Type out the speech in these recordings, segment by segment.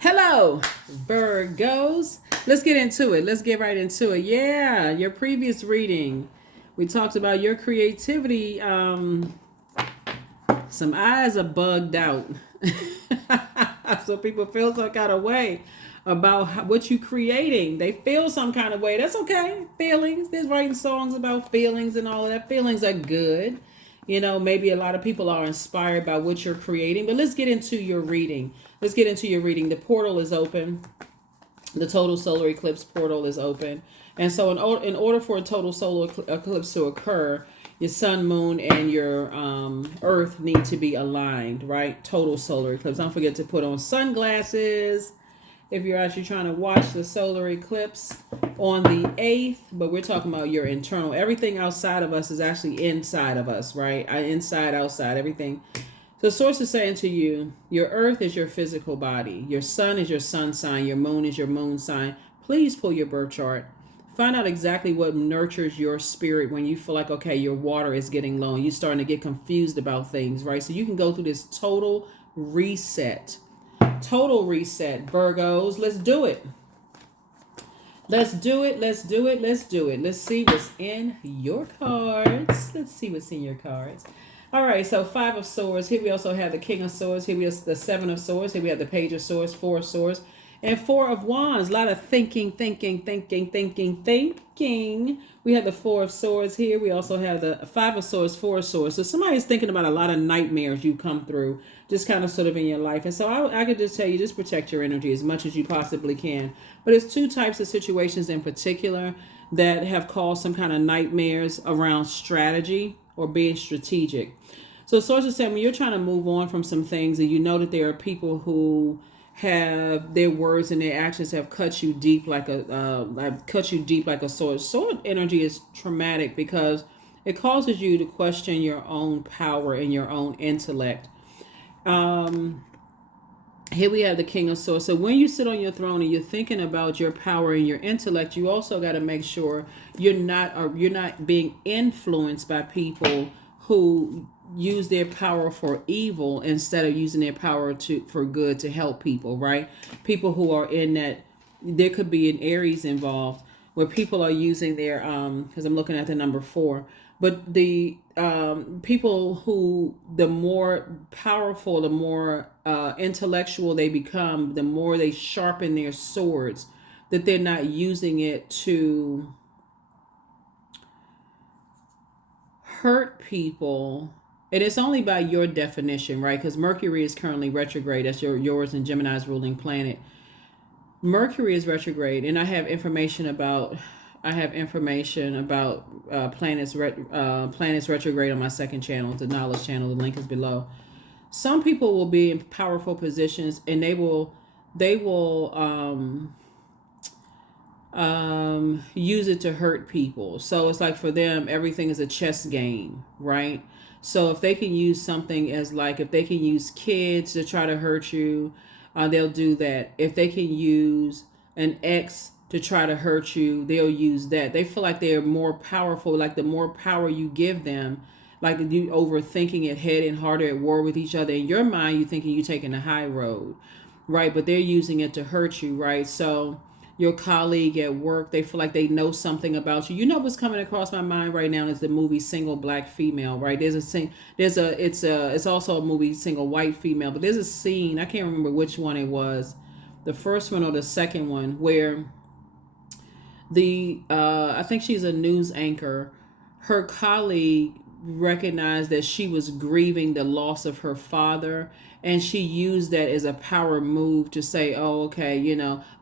Hello, Virgos. Let's get into it. Let's get right into it. Yeah, your previous reading, we talked about your creativity. Some eyes are bugged out. So people feel some kind of way about what you creating. They feel some kind of way. That's okay. Feelings. There's writing songs about feelings and all of that. Feelings are good. Maybe a lot of people are inspired by what you're creating. But let's get into your reading. Let's get into your reading. The portal is open. The total solar eclipse portal is open. And so in order for a total solar eclipse to occur, your sun, moon, and your earth need to be aligned, right? Total solar eclipse. Don't forget to put on sunglasses if you're actually trying to watch the solar eclipse on the 8th. But we're talking about your internal. Everything outside of us is actually inside of us, right? Inside, outside, everything. So the source is saying to you, your earth is your physical body. Your sun is your sun sign. Your moon is your moon sign. Please pull your birth chart. Find out exactly what nurtures your spirit when you feel like, okay, your water is getting low and you're starting to get confused about things, right? So you can go through this total reset. Total reset, Virgos. Let's do it. Let's do it. Let's do it. Let's do it. Let's see what's in your cards. Let's see what's in your cards. All right, so 5 of Swords. Here we also have the King of Swords. Here we have the 7 of Swords. Here we have the Page of Swords, 4 of Swords, and 4 of Wands. A lot of thinking. We have the 4 of Swords here. We also have the 5 of Swords, 4 of Swords. So somebody's thinking about a lot of nightmares you come through, just kind of sort of in your life. And so I could just tell you, just protect your energy as much as you possibly can. But it's 2 types of situations in particular that have caused some kind of nightmares around strategy or being strategic. So sources say when you're trying to move on from some things and you know that there are people who have their words and their actions have cut you deep like a sword. Sword energy is traumatic because it causes you to question your own power and your own intellect. Here we have the King of Swords. So when you sit on your throne and you're thinking about your power and your intellect, you also got to make sure you're not being influenced by people who use their power for evil instead of using their power for good to help people, right? People who are in that, there could be an Aries involved where people are using their because I'm looking at the number 4, but the people who, the more powerful, the more intellectual they become, the more they sharpen their swords, that they're not using it to hurt people. And it's only by your definition, right? Because Mercury is currently retrograde. That's yours and Gemini's ruling planet. Mercury is retrograde, and I have information about planets retrograde on my second channel, the knowledge channel. The link is below. Some people will be in powerful positions, and they will use it to hurt people. So it's like for them, everything is a chess game, right? So if they can use something as like, if they can use kids to try to hurt you, they'll do that. If they can use an ex to try to hurt you, they'll use that. They feel like they're more powerful. Like the more power you give them, like you overthinking it, head and heart at war with each other. In your mind, you thinking you're taking the high road, right? But they're using it to hurt you, right? So your colleague at work, they feel like they know something about you. You know what's coming across my mind right now is the movie Single Black Female, right? It's also a movie Single White Female, but there's a scene, I can't remember which one it was, the first one or the second one, where I think she's a news anchor. Her colleague recognized that she was grieving the loss of her father, and she used that as a power move to say, oh, okay,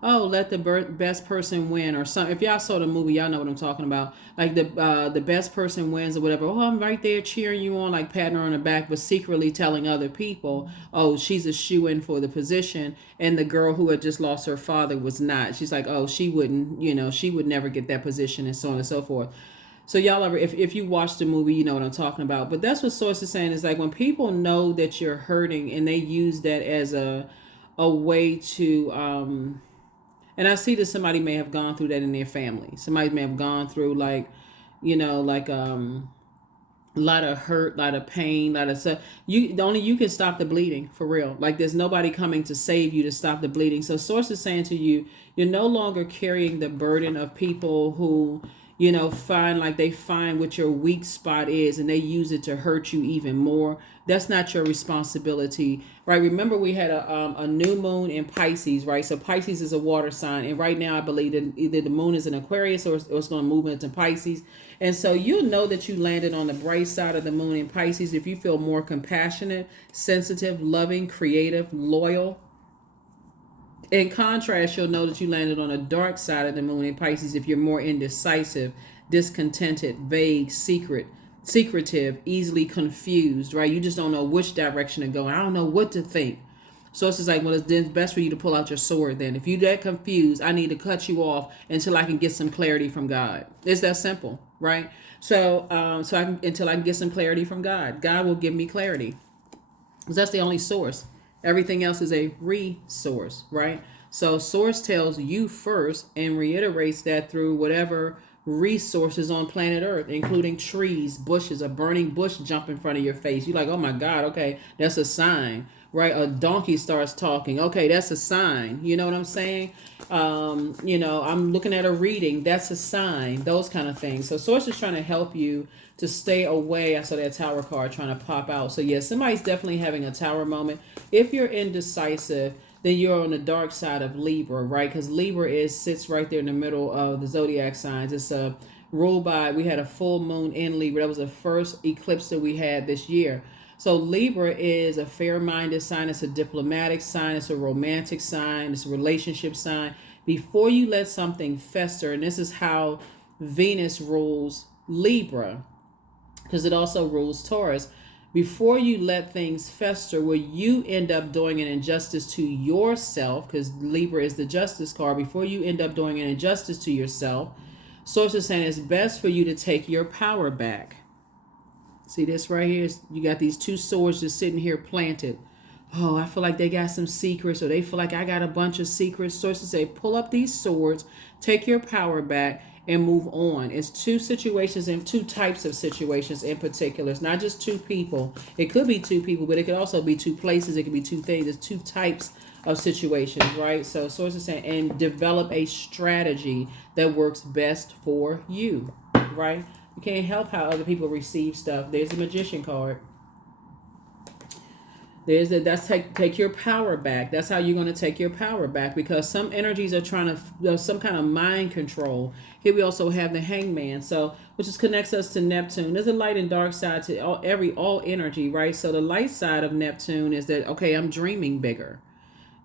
oh, let the best person win, or something. If y'all saw the movie, y'all know what I'm talking about. Like the best person wins or whatever. Oh, I'm right there cheering you on, like patting her on the back, but secretly telling other people, oh, she's a shoe-in for the position. And the girl who had just lost her father was not. She's like, oh, she wouldn't, she would never get that position, and so on and so forth. So y'all ever, if you watch the movie, you know what I'm talking about. But that's what Source is saying, is like when people know that you're hurting and they use that as a way to and I see that somebody may have gone through that in their family. Somebody may have gone through like A lot of hurt, a lot of pain, a lot of stuff. Only you can stop the bleeding for real. Like there's nobody coming to save you to stop the bleeding. So source is saying to you, you're no longer carrying the burden of people who, find like they find what your weak spot is and they use it to hurt you even more. That's not your responsibility, right? Remember, we had a new moon in Pisces, right? So Pisces is a water sign, and right now I believe that either the moon is in Aquarius or it's going to move into Pisces. And so you'll know that you landed on the bright side of the moon in Pisces if you feel more compassionate, sensitive, loving, creative, loyal. In contrast, you'll know that you landed on the dark side of the moon in Pisces if you're more indecisive, discontented, vague, secretive, easily confused, right? You just don't know which direction to go. I don't know what to think. So it's just like, well, it's best for you to pull out your sword then. If you're that confused, I need to cut you off until I can get some clarity from God. It's that simple, right? So until I can get some clarity from God. God will give me clarity. Because that's the only source. Everything else is a resource, right? So source tells you first and reiterates that through whatever resources on planet Earth, including trees, bushes. A burning bush jump in front of your face. You're like, oh my God, okay, that's a sign, right? A donkey starts talking. Okay, that's a sign. You know what I'm saying? I'm looking at a reading. That's a sign. Those kind of things. So source is trying to help you to stay away. I saw that tower card trying to pop out. So yeah, somebody's definitely having a tower moment. If you're indecisive, then you're on the dark side of Libra, right? Because Libra sits right there in the middle of the zodiac signs. It's ruled by, we had a full moon in Libra. That was the first eclipse that we had this year. So Libra is a fair-minded sign. It's a diplomatic sign. It's a romantic sign. It's a relationship sign. Before you let something fester, and this is how Venus rules Libra, because it also rules Taurus. Before you let things fester where you end up doing an injustice to yourself, because Libra is the justice card, before you end up doing an injustice to yourself, source is saying it's best for you to take your power back. See this right here? You got these two swords just sitting here planted. Oh, I feel like they got some secrets, or they feel like I got a bunch of secrets. Sources say, pull up these swords, take your power back, and move on. It's two situations and two types of situations in particular. It's not just two people. It could be two people, but it could also be two places. It could be two things. It's two types of situations, right? So sources saying, and develop a strategy that works best for you, right? You can't help how other people receive stuff. There's the Magician card. Take your power back. That's how you're going to take your power back, because some energies are trying to some kind of mind control. Here we also have the Hangman, so which just connects us to Neptune. There's a light and dark side to all energy, right? So the light side of Neptune is that, okay, I'm dreaming bigger.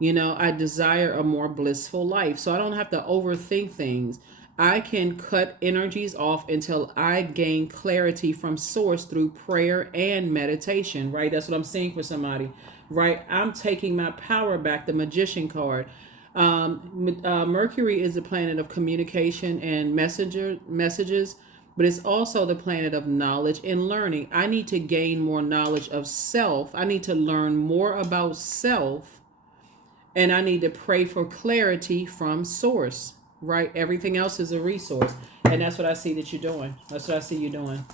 I desire a more blissful life, so I don't have to overthink things. I can cut energies off until I gain clarity from source through prayer and meditation, right? That's what I'm saying for somebody, right? I'm taking my power back, the Magician card. Mercury is the planet of communication and messages, but it's also the planet of knowledge and learning. I need to gain more knowledge of self. I need to learn more about self, and I need to pray for clarity from source. Right? Everything else is a resource. And that's what I see that you're doing. That's what I see you doing.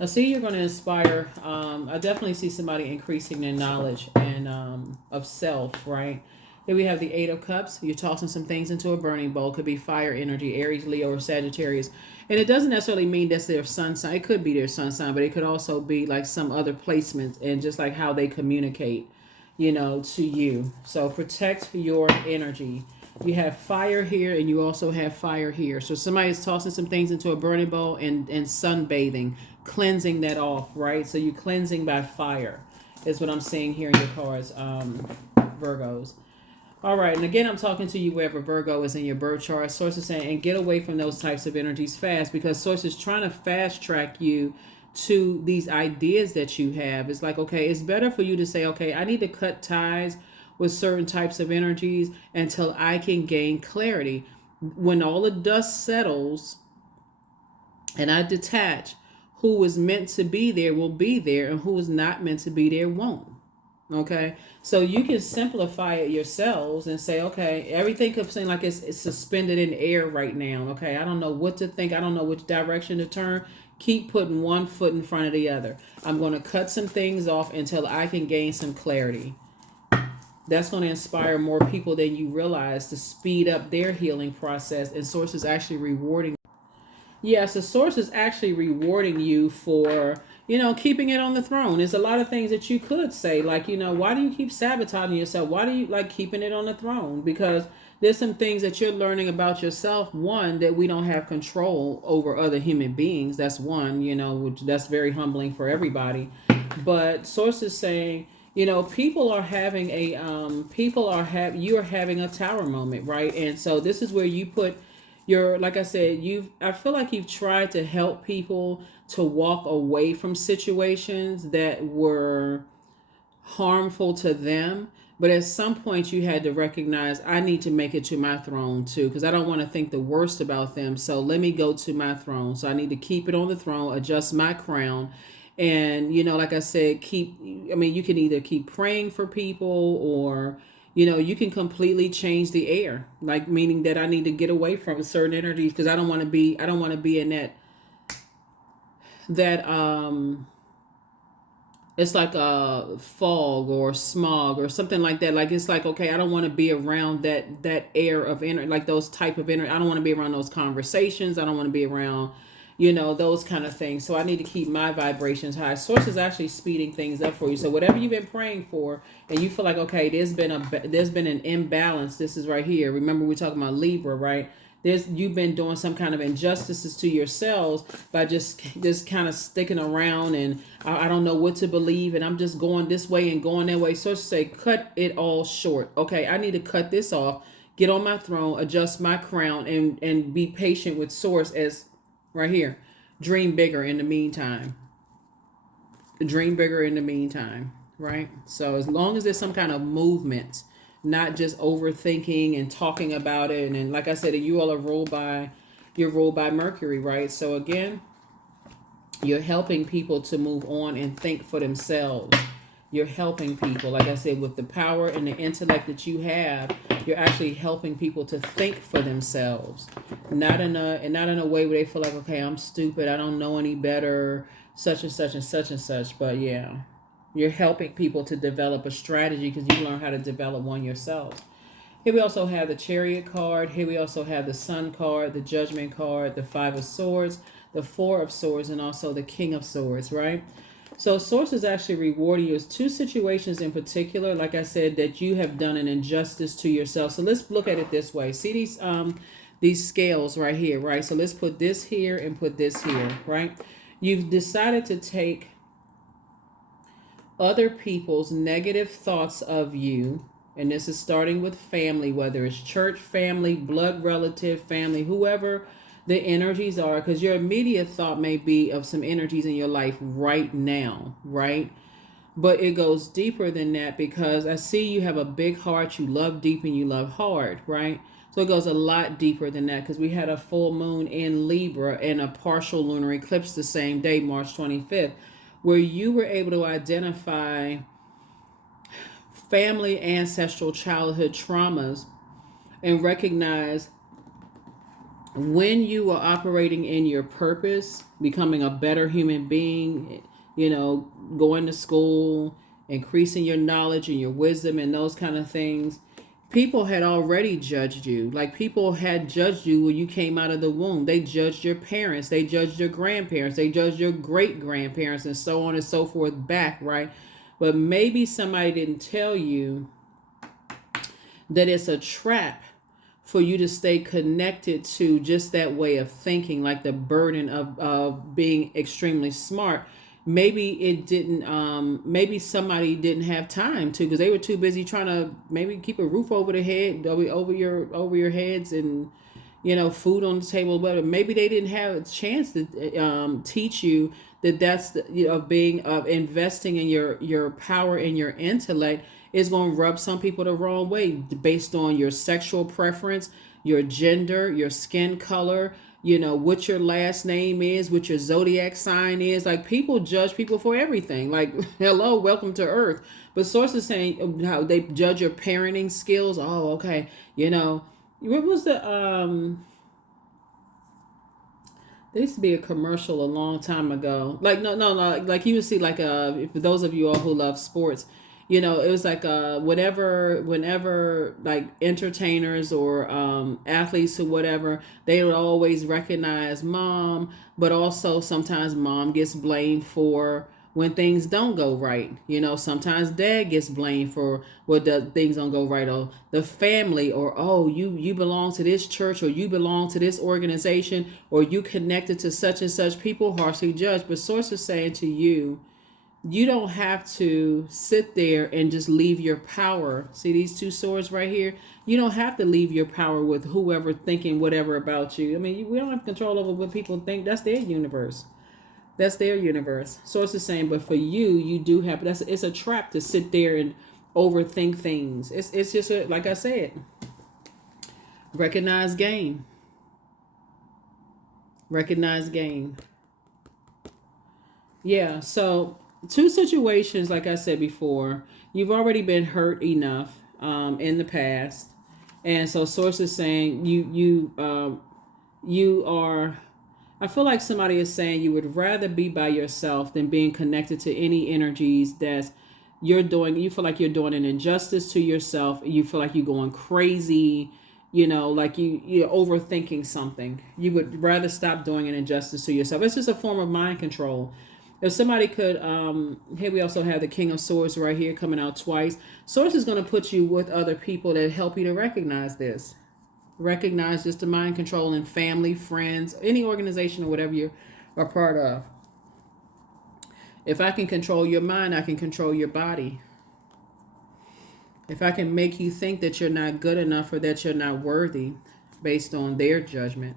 I see you're going to inspire. I definitely see somebody increasing their knowledge and of self, right? Here we have the Eight of Cups. You're tossing some things into a burning bowl. Could be fire energy, Aries, Leo, or Sagittarius. And it doesn't necessarily mean that's their sun sign. It could be their sun sign, but it could also be like some other placements and just like how they communicate, to you. So protect your energy. You have fire here, and you also have fire here. So somebody is tossing some things into a burning bowl and sunbathing, cleansing that off, right? So you're cleansing by fire is what I'm seeing here in your cards, Virgos. All right, and again, I'm talking to you wherever Virgo is in your birth chart. Source is saying, and get away from those types of energies fast, because Source is trying to fast track you to these ideas that you have. It's like, okay, it's better for you to say, okay, I need to cut ties with certain types of energies until I can gain clarity. When all the dust settles and I detach, who is meant to be there will be there, and who is not meant to be there won't. Okay, so you can simplify it yourselves and say, okay, everything could seem like it's suspended in air right now. Okay, I don't know what to think. I don't know which direction to turn. Keep putting one foot in front of the other. I'm going to cut some things off until I can gain some clarity. That's going to inspire more people than you realize to speed up their healing process. And Source is actually rewarding. Yes, the Source is actually rewarding you for, keeping it on the throne. There's a lot of things that you could say, like, why do you keep sabotaging yourself? Why do you like keeping it on the throne? Because there's some things that you're learning about yourself. One, that we don't have control over other human beings. That's one, which that's very humbling for everybody. But Source is saying, people are having you are having a tower moment, right? And so this is where you put like I said, I feel like you've tried to help people to walk away from situations that were harmful to them. But at some point you had to recognize, I need to make it to my throne too, because I don't want to think the worst about them. So let me go to my throne. So I need to keep it on the throne, adjust my crown. And, like I said, you can either keep praying for people, or you can completely change the air, like meaning that I need to get away from certain energies, because I don't want to be in that it's like a fog or smog or something like that. Like, it's like, okay, I don't want to be around that air of energy, like those type of energy. I don't want to be around those conversations. I don't want to be around those kind of things. So I need to keep my vibrations high. Source is actually speeding things up for you. So whatever you've been praying for, and you feel like, okay, there's been an imbalance. This is right here. Remember, we're talking about Libra, right? You've been doing some kind of injustices to yourselves by just kind of sticking around, and I don't know what to believe, and I'm just going this way and going that way. Source say, cut it all short. Okay, I need to cut this off, get on my throne, adjust my crown, and be patient with Source as right here. Dream bigger in the meantime. Dream bigger in the meantime, right? So as long as there's some kind of movement, not just overthinking and talking about it. And like I said, you all are ruled by Mercury, right? So again, you're helping people to move on and think for themselves. You're helping people, like I said, with the power and the intellect that you have. You're actually helping people to think for themselves, not in a way where they feel like, okay, I'm stupid, I don't know any better, such and such and such and such. But yeah, you're helping people to develop a strategy, because you learn how to develop one yourself. Here we also have the Chariot card. Here we also have the Sun card, the Judgment card, the Five of Swords, the Four of Swords, and also the King of Swords, right? So Source is actually rewarding you. It's two situations in particular, like I said, that you have done an injustice to yourself. So let's look at it this way. See these scales right here, right? So let's put this here and put this here, right? You've decided to take other people's negative thoughts of you, and this is starting with family, whether it's church family, blood relative family, whoever the energies are, because your immediate thought may be of some energies in your life right now, right? But it goes deeper than that, because I see you have a big heart. You love deep and you love hard, right? So it goes a lot deeper than that, because we had a full moon in Libra and a partial lunar eclipse the same day, March 25th, where you were able to identify family, ancestral, childhood traumas, and recognize when you are operating in your purpose, becoming a better human being, going to school, increasing your knowledge and your wisdom and those kind of things. People had already judged you. Like, people had judged you when you came out of the womb. They judged your parents. They judged your grandparents. They judged your great grandparents, and so on and so forth back, right? But maybe somebody didn't tell you that it's a trap for you to stay connected to just that way of thinking, like the burden of being extremely smart. Maybe it didn't, maybe somebody didn't have time to, because they were too busy trying to maybe keep a roof over the head, over your heads, and food on the table. But maybe they didn't have a chance to teach you that that's of investing in your power and your intellect is going to rub some people the wrong way based on your sexual preference, your gender, your skin color, what your last name is, what your zodiac sign is. Like, people judge people for everything. Like, hello, welcome to Earth. But Source is saying how they judge your parenting skills. Oh, okay. What was There used to be a commercial a long time ago. Like no, like you would see like for those of you all who love sports, it was like whenever like entertainers or athletes or whatever, they would always recognize mom, but also sometimes mom gets blamed for when things don't go right. Sometimes dad gets blamed for what things don't go right, or the family, or oh, you belong to this church, or you belong to this organization, or you connected to such and such people, harshly judged. But source is saying to you, you don't have to sit there and just leave your power. See these two swords right here? You don't have to leave your power with whoever thinking whatever about you. I mean, we don't have control over what people think. That's their universe. That's their universe. So it's the same, but for you, you do have. It's a trap to sit there and overthink things. It's just like I said, recognize game. Recognize game. Yeah. So two situations, like I said before, you've already been hurt enough in the past, and so source is saying you are. I feel like somebody is saying you would rather be by yourself than being connected to any energies that you're doing. You feel like you're doing an injustice to yourself. You feel like you're going crazy, like you're overthinking something. You would rather stop doing an injustice to yourself. It's just a form of mind control. If somebody could, here we also have the King of Swords right here coming out twice. Source is going to put you with other people that help you to recognize this. Recognize just the mind control in family, friends, any organization or whatever you're a part of. If I can control your mind, I can control your body. If I can make you think that you're not good enough or that you're not worthy based on their judgment,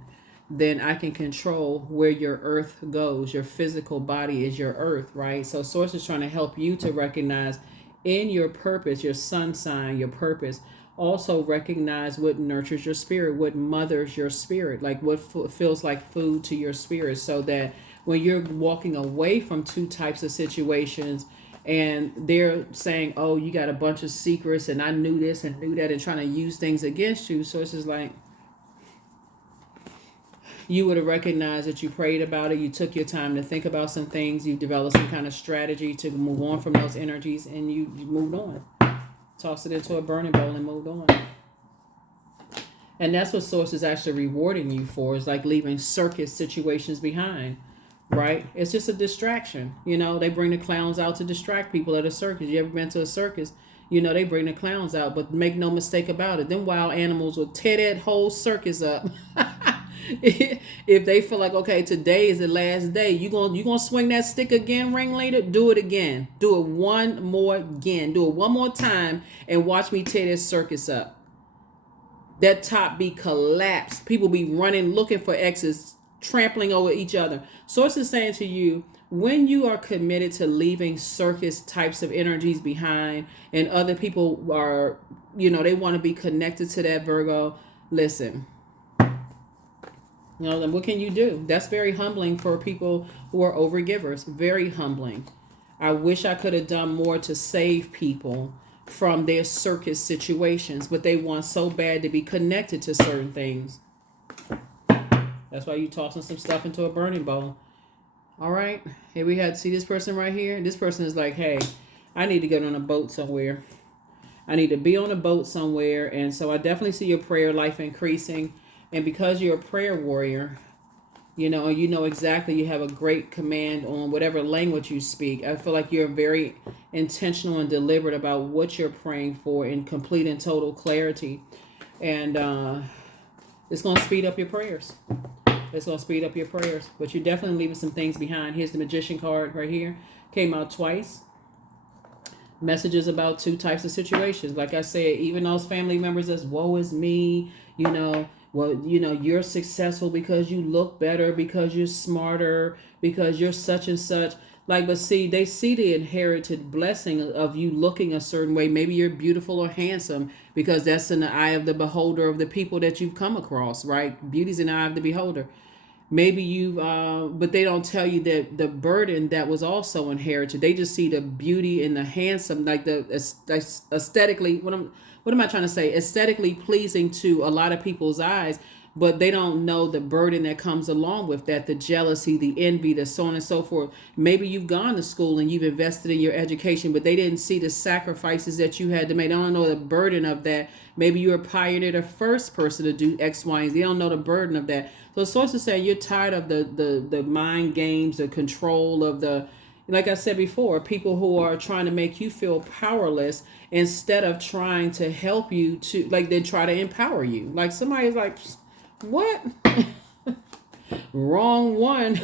then I can control where your earth goes. Your physical body is your earth, right? So source is trying to help you to recognize in your purpose, your sun sign, your purpose. Also recognize what nurtures your spirit, what mothers your spirit, like what feels like food to your spirit, so that when you're walking away from two types of situations and they're saying, oh, you got a bunch of secrets and I knew this and knew that and trying to use things against you. So it's just like you would have recognized that you prayed about it, you took your time to think about some things, you developed some kind of strategy to move on from those energies, and you moved on. Tossed it into a burning bowl and moved on. And that's what source is actually rewarding you for, is like leaving circus situations behind, right? It's just a distraction. They bring the clowns out to distract people at a circus. You ever been to a circus? They bring the clowns out, but make no mistake about it, them wild animals will tear that whole circus up. If they feel like, okay, today is the last day, you gonna swing that stick again, ringleader? Do it again. Do it one more again. Do it one more time and watch me tear this circus up. That top be collapsed. People be running, looking for exits, trampling over each other. Source is saying to you, when you are committed to leaving circus types of energies behind and other people are, they want to be connected to that, Virgo, listen. Then what can you do? That's very humbling for people who are overgivers. Very humbling. I wish I could have done more to save people from their circus situations, but they want so bad to be connected to certain things. That's why you tossing some stuff into a burning bowl. All right. Here we see this person right here. This person is like, hey, I need to get on a boat somewhere. I need to be on a boat somewhere. And so I definitely see your prayer life increasing. And because you're a prayer warrior, you know exactly, you have a great command on whatever language you speak. I feel like you're very intentional and deliberate about what you're praying for in complete and total clarity. And it's going to speed up your prayers. It's going to speed up your prayers. But you're definitely leaving some things behind. Here's the Magician card right here. Came out twice. Messages about two types of situations. Like I said, even those family members that's woe is me, well, you're successful because you look better, because you're smarter, because you're such and such. Like, but see, they see the inherited blessing of you looking a certain way. Maybe you're beautiful or handsome because that's in the eye of the beholder of the people that you've come across, right? Beauty's in the eye of the beholder. Maybe but they don't tell you that the burden that was also inherited. They just see the beauty and the handsome, like the aesthetically, what am I trying to say? Aesthetically pleasing to a lot of people's eyes. but they don't know the burden that comes along with that, the jealousy, the envy, the so on and so forth. Maybe you've gone to school and you've invested in your education, but they didn't see the sacrifices that you had to make. They don't know the burden of that. Maybe you're a pioneer, the first person to do X, Y, and Z. They don't know the burden of that. So the source is saying you're tired of the mind games, the control of the, like I said before, people who are trying to make you feel powerless instead of trying to help you to, like, they try to empower you. Like somebody's like, what? Wrong one.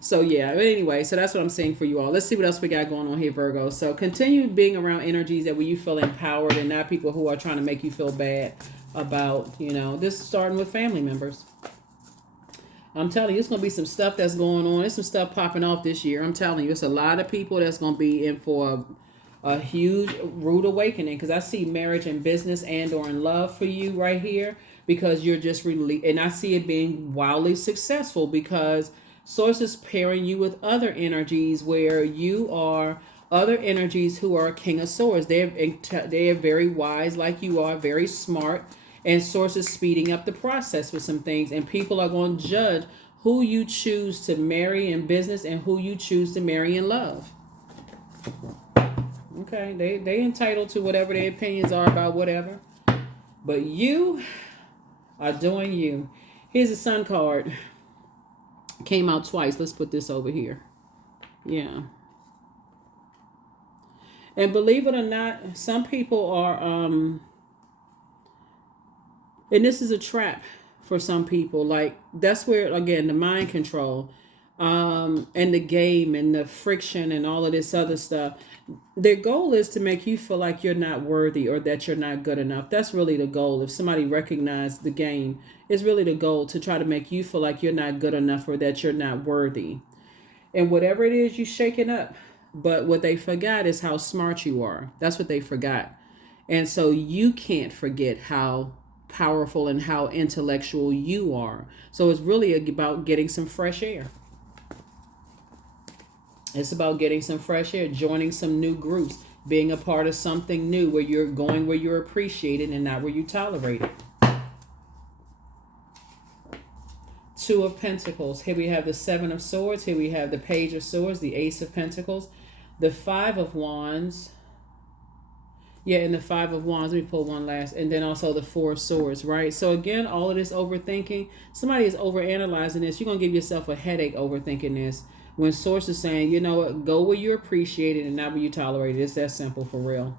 So yeah, but anyway, so that's what I'm saying for you all. Let's see what else we got going on here, Virgo. So continue being around energies that when you feel empowered and not people who are trying to make you feel bad about, this starting with family members. I'm telling you, it's going to be some stuff that's going on. There's some stuff popping off this year. I'm telling you, it's a lot of people that's going to be in for a huge rude awakening, because I see marriage and business and or in love for you right here, because you're just really, and I see it being wildly successful because source is pairing you with other energies where you are other energies who are king of swords. They're very wise like you are, very smart. And source is speeding up the process with some things. And people are going to judge who you choose to marry in business and who you choose to marry in love. Okay, they entitled to whatever their opinions are about whatever. But you are doing you. Here's a sun card. Came out twice. Let's put this over here. Yeah. And believe it or not, some people are... And this is a trap for some people. Like, that's where, again, the mind control and the game and the friction and all of this other stuff. Their goal is to make you feel like you're not worthy or that you're not good enough. That's really the goal. If somebody recognized the game, it's really the goal to try to make you feel like you're not good enough or that you're not worthy. And whatever it is, you're shaking up. But what they forgot is how smart you are. That's what they forgot. And so you can't forget how powerful and how intellectual you are. So it's really about getting some fresh air. It's about getting some fresh air, joining some new groups, being a part of something new where you're going where you're appreciated and not where you tolerate it. Two of Pentacles. Here we have the Seven of Swords. Here we have the Page of Swords, the Ace of Pentacles, the Five of Wands. Yeah, and the Five of Wands. Let me pull one last. And then also the Four of Swords, right? So again, all of this overthinking. Somebody is overanalyzing this. You're going to give yourself a headache overthinking this. When source is saying, you know what, go where you're appreciated and not where you tolerate it. It's that simple for real.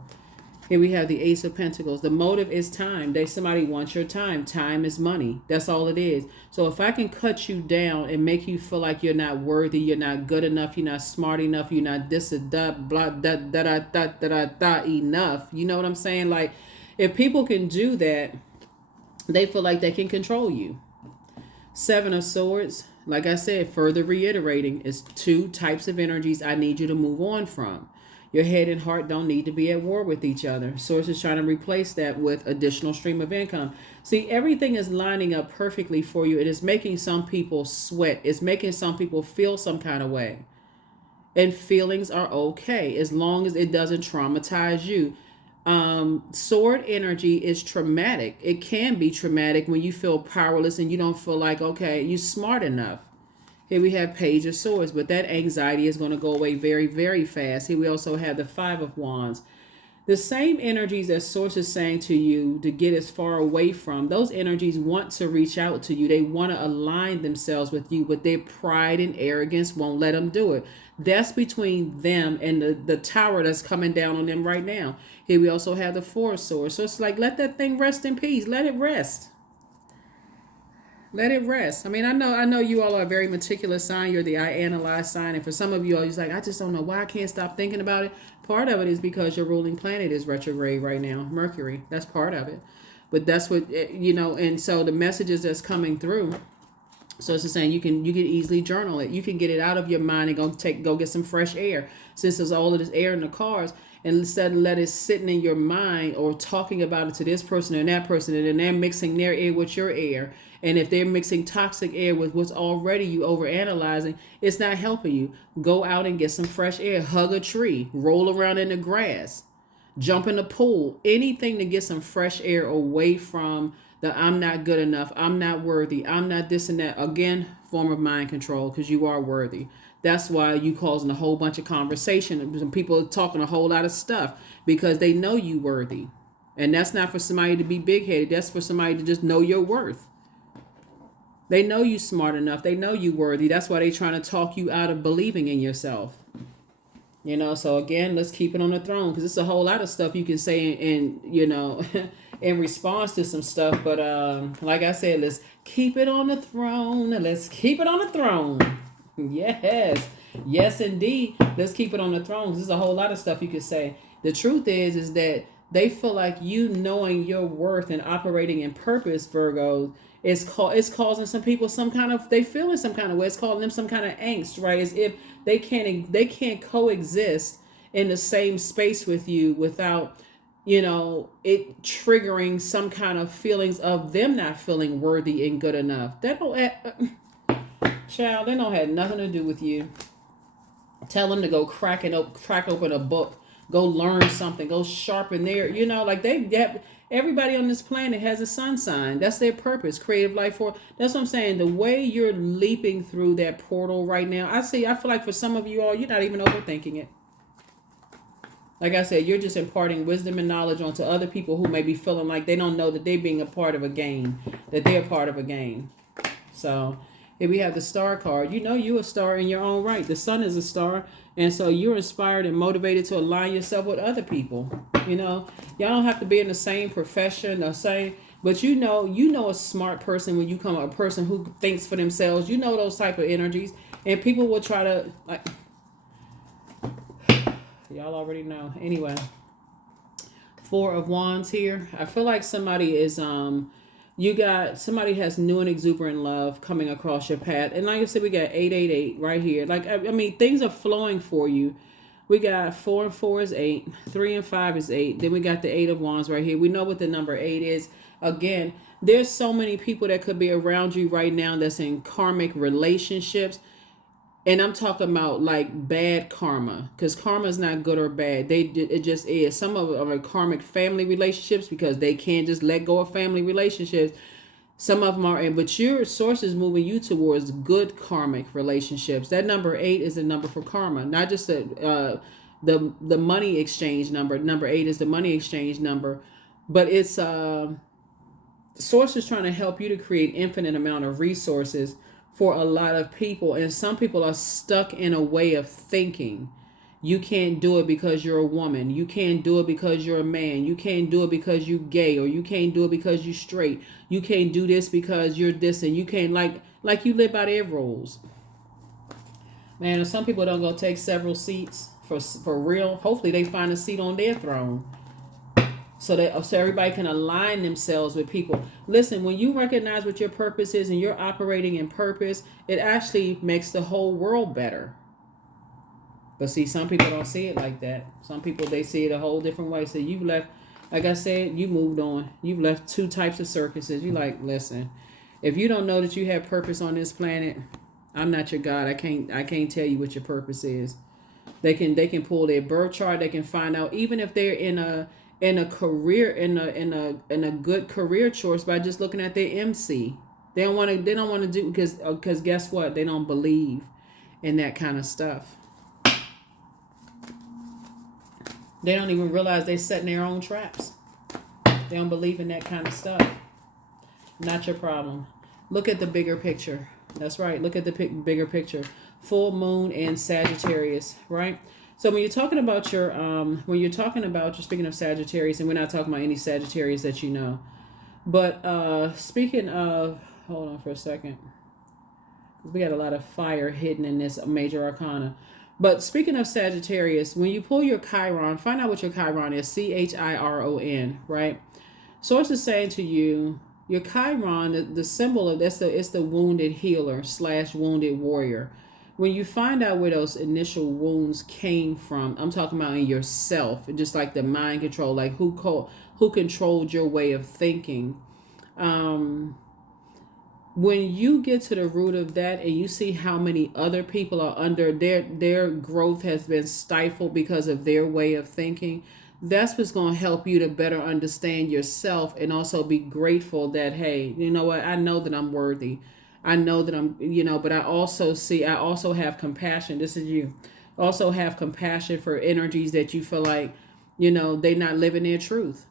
Here we have the Ace of Pentacles. The motive is time. Somebody wants your time. Time is money. That's all it is. So if I can cut you down and make you feel like you're not worthy, you're not good enough, you're not smart enough, you're not this or that, blah, da enough. You know what I'm saying? Like, if people can do that, they feel like they can control you. Seven of Swords. Like I said, further reiterating, is two types of energies I need you to move on from. Your head and heart don't need to be at war with each other. Source is trying to replace that with additional stream of income. See, everything is lining up perfectly for you. It is making some people sweat. It's making some people feel some kind of way. And feelings are okay as long as it doesn't traumatize you. Sword energy is traumatic. It can be traumatic when you feel powerless and you don't feel like, okay, you're smart enough. Here we have Page of Swords, but that anxiety is going to go away very, very fast. Here we also have the Five of Wands. The same energies that Source is saying to you to get as far away from, those energies want to reach out to you. They want to align themselves with you, but their pride and arrogance won't let them do it. That's between them and the tower that's coming down on them right now. Here we also have the Four of Swords. So it's like, let that thing rest in peace. Let it rest. Let it rest. I mean, I know you all are a very meticulous sign. You're the I analyze sign. And for some of you all, you're like, I just don't know why I can't stop thinking about it. Part of it is because your ruling planet is retrograde right now, Mercury. That's part of it. But that's what, and so the messages that's coming through. So it's just saying you can easily journal it. You can get it out of your mind and go get some fresh air. Since there's all of this air in the cars, and instead let it sitting in your mind or talking about it to this person and that person, and then they're mixing their air with your air. And if they're mixing toxic air with what's already you overanalyzing, it's not helping you. Go out and get some fresh air. Hug a tree. Roll around in the grass. Jump in the pool. Anything to get some fresh air away from The I'm not good enough, I'm not worthy, I'm not this and that. Again, form of mind control, because you are worthy. That's why you causing a whole bunch of conversation and people talking a whole lot of stuff, because they know you worthy. And that's not for somebody to be big headed. That's for somebody to just know your worth. They know you smart enough. They know you worthy. That's why they trying to talk you out of believing in yourself. So again, let's keep it on the throne, because it's a whole lot of stuff you can say in response to some stuff. But like I said, let's keep it on the throne. Let's keep it on the throne. Yes. Yes, indeed. Let's keep it on the throne. There's a whole lot of stuff you could say. The truth is that they feel like you knowing your worth and operating in purpose, Virgos, it's causing some people they feeling some kind of way. It's causing them some kind of angst, right? As if they can't coexist in the same space with you without it triggering some kind of feelings of them not feeling worthy and good enough. That don't child, they don't have nothing to do with you. Tell them to go crack open a book, go learn something, go sharpen their, everybody on this planet has a sun sign. That's their purpose, creative life for. That's what I'm saying. The way you're leaping through that portal right now, I feel like for some of you all, you're not even overthinking it. Like I said, you're just imparting wisdom and knowledge onto other people who may be feeling like they don't know that they're being a part of a game, that they're a part of a game. So here we have the star card. You're a star in your own right. The sun is a star. And so you're inspired and motivated to align yourself with other people. Y'all don't have to be in the same profession or same, but you know a smart person when you come a person who thinks for themselves. Those type of energies. And people will try to, like, y'all already know. Anyway, 4 of Wands here. I feel like somebody is somebody has new and exuberant love coming across your path. And like I said, we got 888 right here. Like, I mean, things are flowing for you. We got 4 and 4 is 8. 3 and 5 is 8. Then we got the 8 of Wands right here. We know what the number 8 is. Again, there's so many people that could be around you right now that's in karmic relationships. And I'm talking about like bad karma, because karma is not good or bad. It just is. Some of them are karmic family relationships because they can't just let go of family relationships. Some of them are, but your source is moving you towards good karmic relationships. That number 8 is a number for karma, not just the money exchange number. Number 8 is the money exchange number, but it's source is trying to help you to create infinite amount of resources for a lot of people. And some people are stuck in a way of thinking. You can't do it because you're a woman. You can't do it because you're a man. You can't do it because you're gay, or you can't do it because you're straight. You can't do this because you're this, and you can't like you live by their rules. Man, if some people don't go take several seats for real, hopefully they find a seat on their throne. So everybody can align themselves with people. Listen, when you recognize what your purpose is and you're operating in purpose, it actually makes the whole world better. But see, some people don't see it like that. Some people, they see it a whole different way. So you've left, like I said, you moved on. You've left 2 types of circuses. You like, listen, if you don't know that you have purpose on this planet, I'm not your God. I can't tell you what your purpose is. They can pull their birth chart. They can find out, even if they're in a career, in a good career choice, by just looking at their MC. They don't want to do, because guess what? They don't believe in that kind of stuff. They don't even realize they're setting their own traps. They don't believe in that kind of stuff. Not your problem. Look at the bigger picture. That's right. Look at the bigger picture. Full moon and Sagittarius, right? So when you're talking about speaking of Sagittarius, and we're not talking about any Sagittarius that you know, but speaking of, hold on for a second, we got a lot of fire hidden in this major arcana. But speaking of Sagittarius, when you pull your Chiron, find out what your Chiron is. Chiron, right? Source is saying to you, your Chiron, the symbol of it's the wounded healer / wounded warrior. When you find out where those initial wounds came from, I'm talking about in yourself, just like the mind control, like who controlled your way of thinking. When you get to the root of that and you see how many other people are under their growth has been stifled because of their way of thinking, That's what's going to help you to better understand yourself and also be grateful that, hey, you know what? I know that I'm worthy. I know that I'm, but I also have compassion. This is you. Also have compassion for energies that you feel like, they're not living their truth.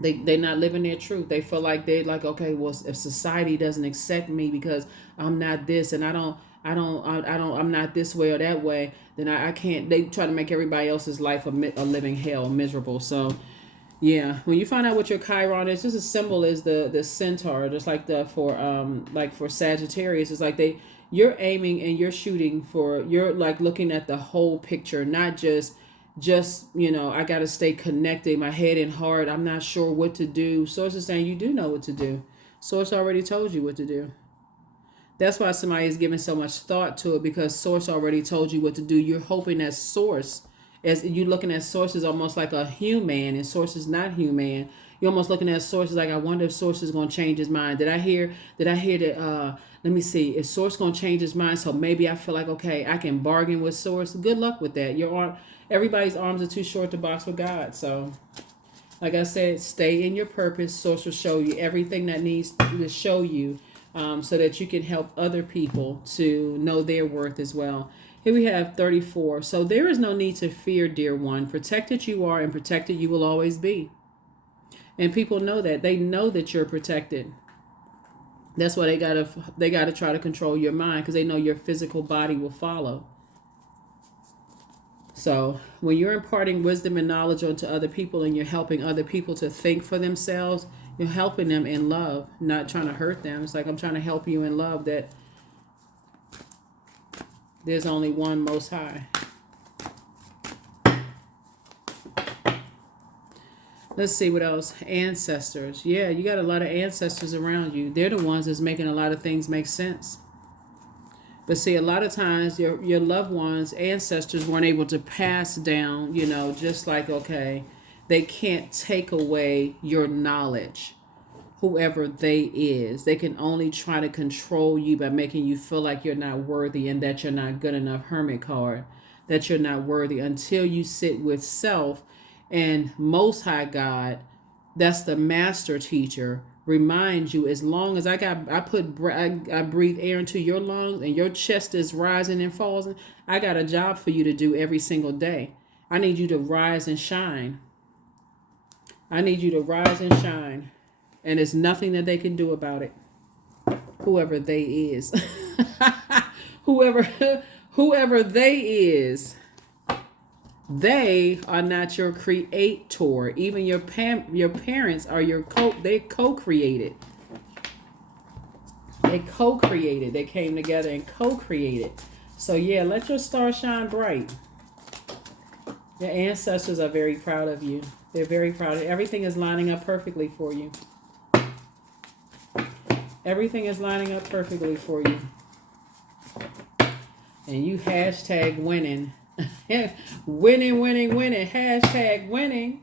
They're not living their truth. They feel like they're like, okay, well, if society doesn't accept me because I'm not this and I'm not this way or that way, then I can't. They try to make everybody else's life a living hell, miserable. So yeah, when you find out what your Chiron is, just a symbol is the centaur, just like the for Sagittarius, it's like you're aiming and you're shooting for, you're like looking at the whole picture, not just I got to stay connected, my head and heart, I'm not sure what to do. Source is saying you do know what to do. Source already told you what to do. That's why somebody is giving so much thought to it, because Source already told you what to do. You're hoping that Source, as you looking at Source is almost like a human, and Source is not human. You're almost looking at Source like, I wonder if Source is going to change his mind. Did I hear that? Let me see. Is Source going to change his mind? So maybe I feel like, okay, I can bargain with Source. Good luck with that. Everybody's arms are too short to box with God. So, like I said, stay in your purpose. Source will show you everything that needs to show you, so that you can help other people to know their worth as well. Here we have 34. So there is no need to fear, dear one. Protected you are, and protected you will always be. And people know that. They know that you're protected. That's why they gotta try to control your mind, because they know your physical body will follow. So when you're imparting wisdom and knowledge onto other people, and you're helping other people to think for themselves, you're helping them in love, not trying to hurt them. It's like, I'm trying to help you in love, that there's only one Most High. Let's see what else. Ancestors. Yeah, you got a lot of ancestors around you. They're the ones that's making a lot of things make sense. But see, a lot of times your loved ones, ancestors, weren't able to pass down, just like, okay, they can't take away your knowledge, whoever they is. They can only try to control you by making you feel like you're not worthy and that you're not good enough. Hermit card. That you're not worthy until you sit with self, and Most High God, that's the master teacher, remind you, as long as I breathe air into your lungs and your chest is rising and falling, I got a job for you to do every single day. I need you to rise and shine. I need you to rise and shine. And there's nothing that they can do about it. Whoever they is. whoever they is. They are not your creator. Even your parents are they co-created. They co-created. They came together and co-created. So yeah, let your star shine bright. Your ancestors are very proud of you. They're very proud of you. Everything is lining up perfectly for you. Everything is lining up perfectly for you. And you #winning. winning. #winning.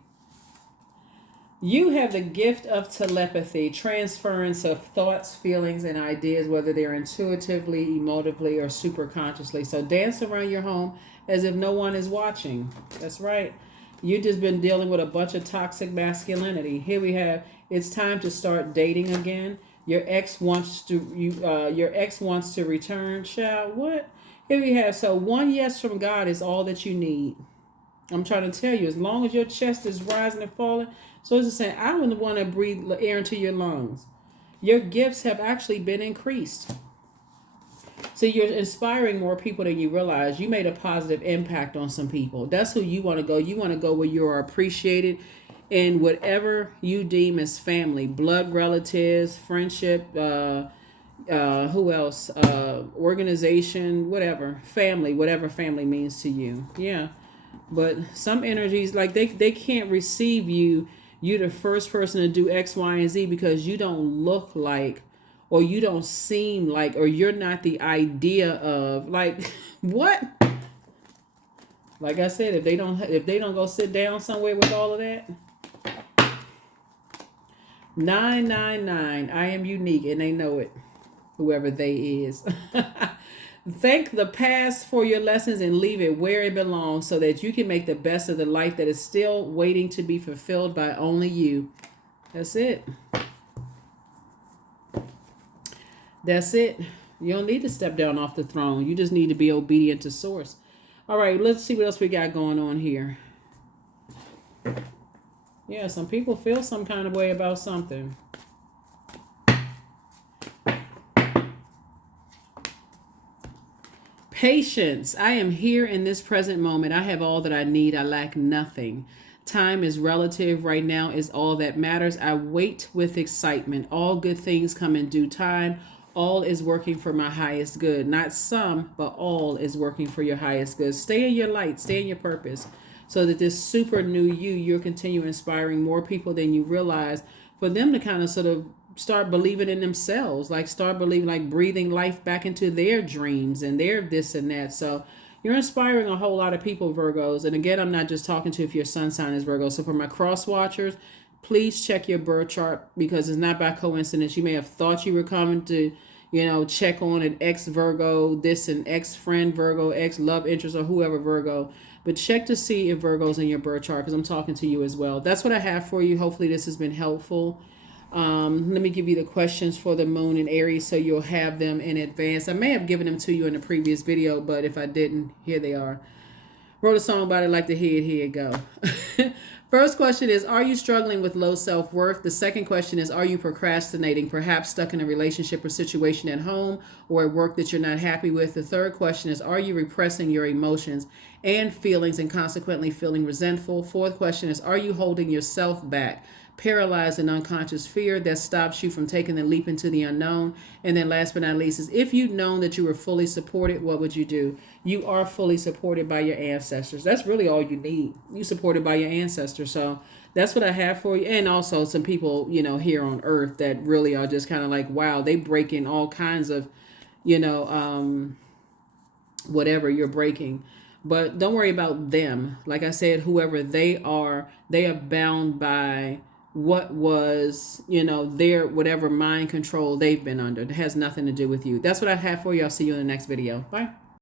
You have the gift of telepathy, transference of thoughts, feelings, and ideas, whether they're intuitively, emotively, or superconsciously. So dance around your home as if no one is watching. That's right. You've just been dealing with a bunch of toxic masculinity. Here we have, it's time to start dating again. Your ex wants to return. Child, what? Here we have, so one yes from God is all that you need. I'm trying to tell you, as long as your chest is rising and falling, so it's just saying, I wouldn't want to breathe air into your lungs. Your gifts have actually been increased. So you're inspiring more people than you realize. You made a positive impact on some people. That's who you want to go. You want to go where you are appreciated in whatever you deem as family, blood relatives, friendship, who else? Organization, whatever. Family, whatever family means to you. Yeah. But some energies, like they can't receive you. You're the first person to do X, Y, and Z because you don't look like, or you don't seem like, or you're not the idea of, like, what? Like I said, if they don't go sit down somewhere with all of that. 999, I am unique, and they know it. Whoever they is. Thank the past for your lessons and leave it where it belongs so that you can make the best of the life that is still waiting to be fulfilled by only you. That's it. That's it. You don't need to step down off the throne. You just need to be obedient to source. All right, let's see what else we got going on here. Yeah, some people feel some kind of way about something. Patience. I am here in this present moment. I have all that I need. I lack nothing. Time is relative. Right now is all that matters. I wait with excitement. All good things come in due time. All is working for my highest good. Not some, but all is working for your highest good. Stay in your light. Stay in your purpose. So that this super new you'll continue inspiring more people than you realize, for them to kind of sort of start believing in themselves, like start believing, like breathing life back into their dreams and their this and that. So you're inspiring a whole lot of people, Virgos. And again, I'm not just talking to if your sun sign is Virgo. So for my cross watchers, please check your birth chart, because it's not by coincidence. You may have thought you were coming to, check on an ex Virgo, this an ex friend Virgo, ex love interest, or whoever Virgo. But check to see if Virgo's in your birth chart, because I'm talking to you as well. That's what I have for you. Hopefully this has been helpful. Let me give you the questions for the moon in Aries so you'll have them in advance. I may have given them to you in the previous video, but if I didn't, here they are. Wrote a song about it, like to hear it. Here you go. First question is, are you struggling with low self-worth? The second question is, are you procrastinating, perhaps stuck in a relationship or situation at home or at work that you're not happy with? The third question is, are you repressing your emotions and feelings and consequently feeling resentful? Fourth question is, are you holding yourself back, paralyzed in unconscious fear that stops you from taking the leap into the unknown? And then last but not least is, if you'd known that you were fully supported, what would you do? You are fully supported by your ancestors. That's really all you need. You're supported by your ancestors. So that's what I have for you. And also some people, here on earth that really are just kind of like, wow, they break in all kinds of, whatever you're breaking. But don't worry about them. Like I said, whoever they are bound by what was, their whatever mind control they've been under. It has nothing to do with you. That's what I have for you. I'll see you in the next video. Bye.